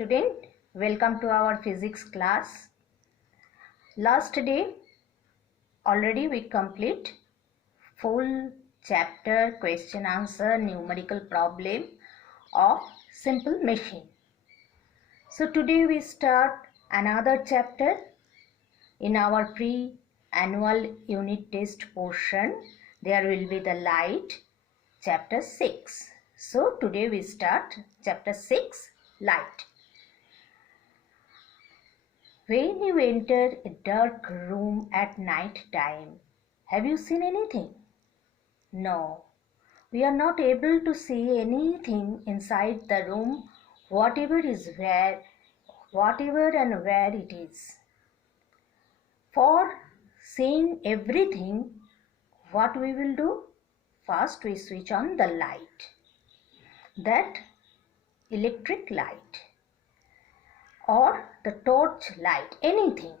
student, welcome to our physics class. Last day already we complete full chapter question answer numerical problem of simple machine. So today we start another chapter in our pre-annual unit test portion. There will be the light, chapter 6. So today we start chapter 6, light. When you enter a dark room at night time, have you seen anything? No, we are not able to see anything inside the room, whatever and where it is. For seeing everything, what we will do? First we switch on the light, that electric light or the torch light, anything,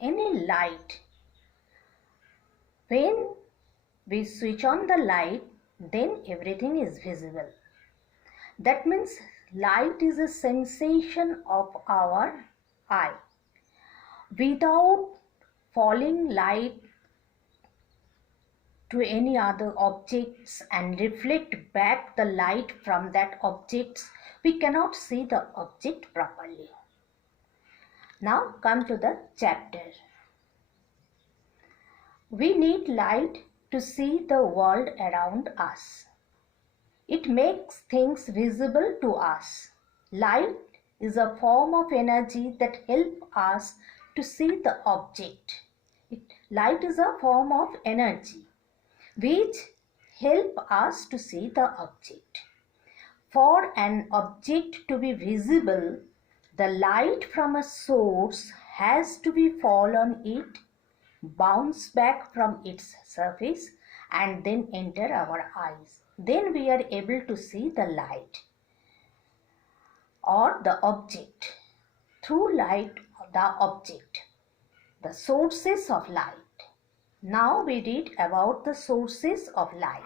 any light. When we switch on the light, then everything is visible. That means light is a sensation of our eye. Without falling light to any other objects and reflect back the light from that objects, we cannot see the object properly. Now come to the chapter. We need light to see the world around us. It makes things visible to us. Light is a form of energy that helps us to see the object. Light is a form of energy which help us to see the object. For an object to be visible, the light from a source has to be fall on it, bounce back from its surface, and then enter our eyes. Then we are able to see the light or the object. Through light, the object, the sources of light. Now we read about the sources of light.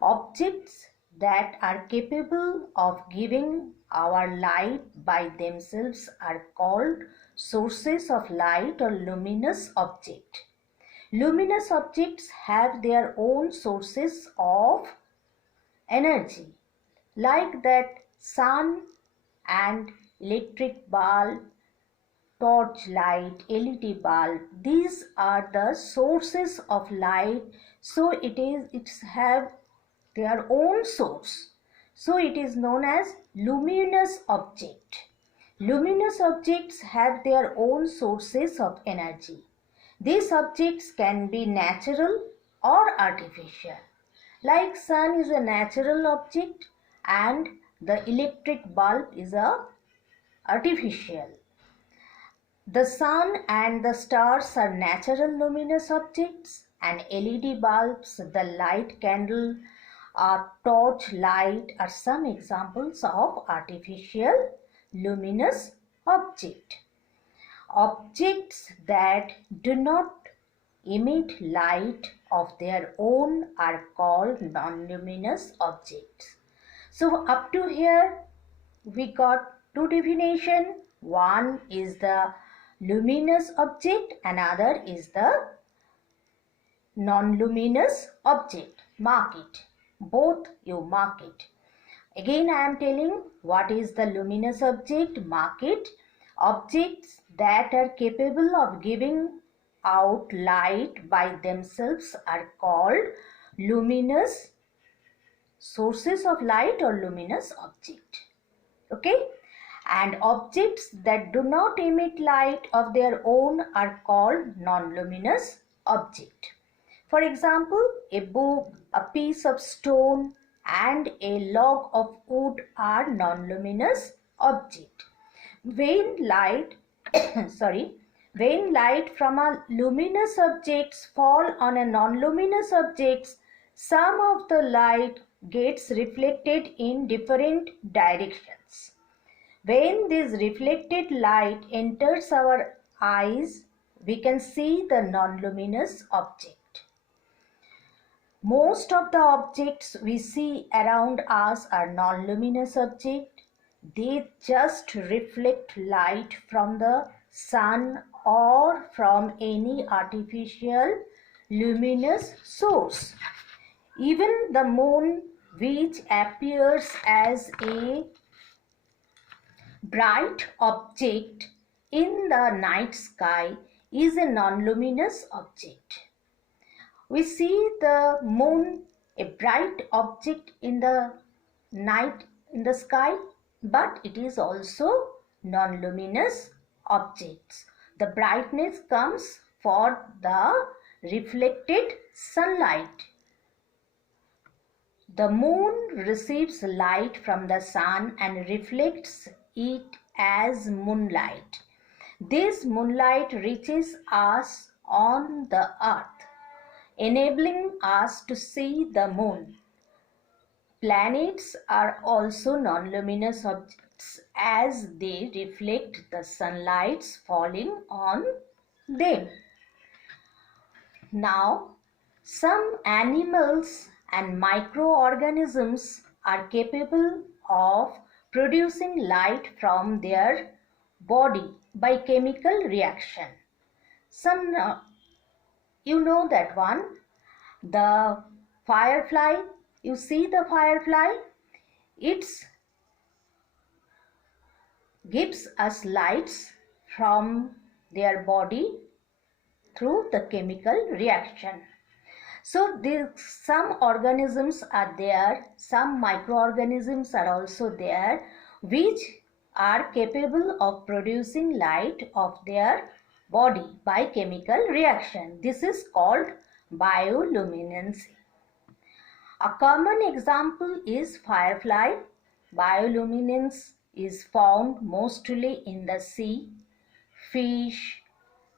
Objects that are capable of giving our light by themselves are called sources of light or luminous object. Luminous objects have their own sources of energy, like that sun and electric bulb, torch light, LED bulb. These are the sources of light. So it have their own source. So it is known as luminous object. Luminous objects have their own sources of energy. These objects can be natural or artificial. Like sun is a natural object and the electric bulb is a artificial. The sun and the stars are natural luminous objects, and LED bulbs, the light candle, or torch light are some examples of artificial luminous object. Objects that do not emit light of their own are called non-luminous objects. So up to here we got two definitions. One is the luminous object, another is the non-luminous object. Mark it. Both you mark it. Again I am telling what is the luminous object. Mark it. Objects that are capable of giving out light by themselves are called luminous sources of light or luminous object. Okay? And objects that do not emit light of their own are called non-luminous object. For example, a book, a piece of stone, and a log of wood are non-luminous object. When light from a luminous objects fall on a non-luminous objects, some of the light gets reflected in different directions. When this reflected light enters our eyes, we can see the non-luminous object. Most of the objects we see around us are non-luminous objects. They just reflect light from the sun or from any artificial luminous source. Even the moon, which appears as a bright object in the night sky, is a non-luminous object. We see the moon, a bright object in the night in the sky, but it is also non-luminous objects. The brightness comes for the reflected sunlight. The moon receives light from the sun and reflects it as moonlight. This moonlight reaches us on the earth, enabling us to see the moon. Planets are also non-luminous objects as they reflect the sunlight falling on them. Now, some animals and microorganisms are capable of producing light from their body by chemical reaction. You know that one, the firefly. You see the firefly, it gives us lights from their body through the chemical reaction. So some organisms are there, some microorganisms are also there, which are capable of producing light of their body by chemical reaction. This is called bioluminescence. A common example is firefly. Bioluminescence is found mostly in the sea. Fish,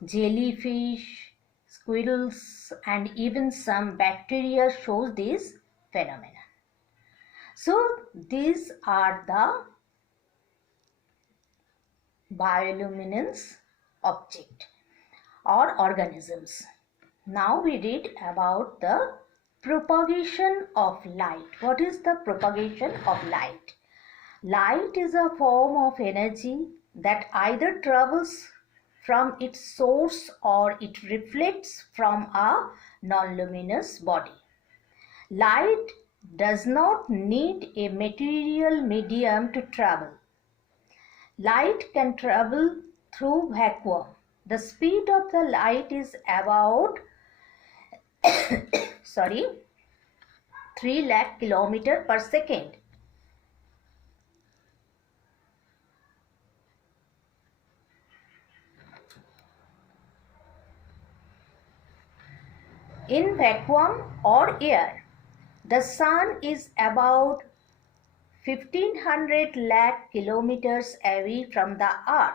jellyfish, squirrels, and even some bacteria show this phenomenon. So these are the bioluminescent object or organisms. Now we read about the propagation of light. What is the propagation of light? Light is a form of energy that either travels from its source or it reflects from a non-luminous body. Light does not need a material medium to travel. Light can travel through vacuum. The speed of the light is about 3 lakh kilometers per second. In vacuum or air, the sun is about 1500 lakh kilometers away from the earth.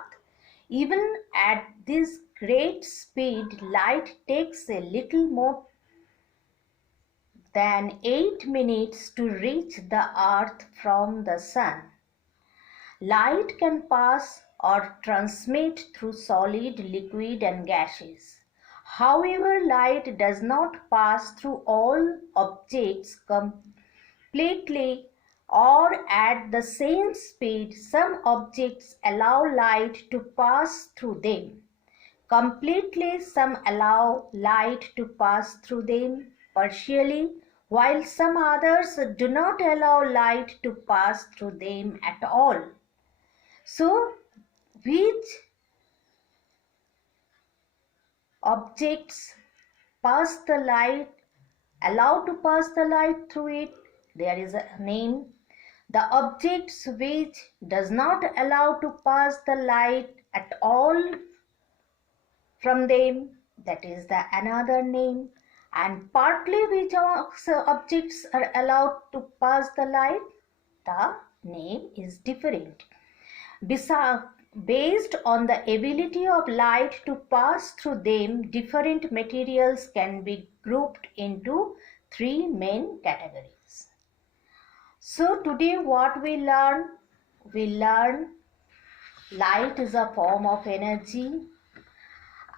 Even at this great speed, light takes a little more than 8 minutes to reach the earth from the sun. Light can pass or transmit through solid, liquid, and gases. However, light does not pass through all objects completely or at the same speed. Some objects allow light to pass through them completely, some allow light to pass through them partially, while some others do not allow light to pass through them at all. So, which objects pass the light, allow to pass the light through it? There is a name. The objects which does not allow to pass the light at all from them, that is the another name. And partly which objects are allowed to pass the light, the name is different. Based on the ability of light to pass through them, different materials can be grouped into 3 main categories. So today what we learn? We learn light is a form of energy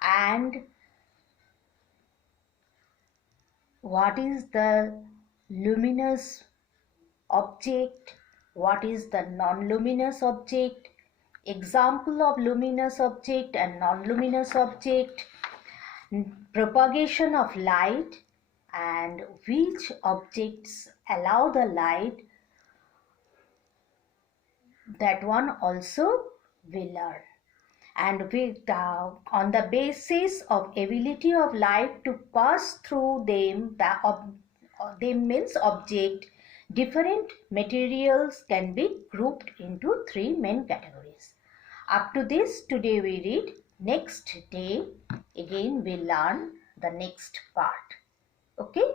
and what is the luminous object what is the non-luminous object, example of luminous object and non-luminous object, propagation of light, and which objects allow the light, that one also we learn. And on the basis of ability of light to pass through them, they means object, different materials can be grouped into three main categories. Up to this, today we read. Next day again we learn the next part. Okay.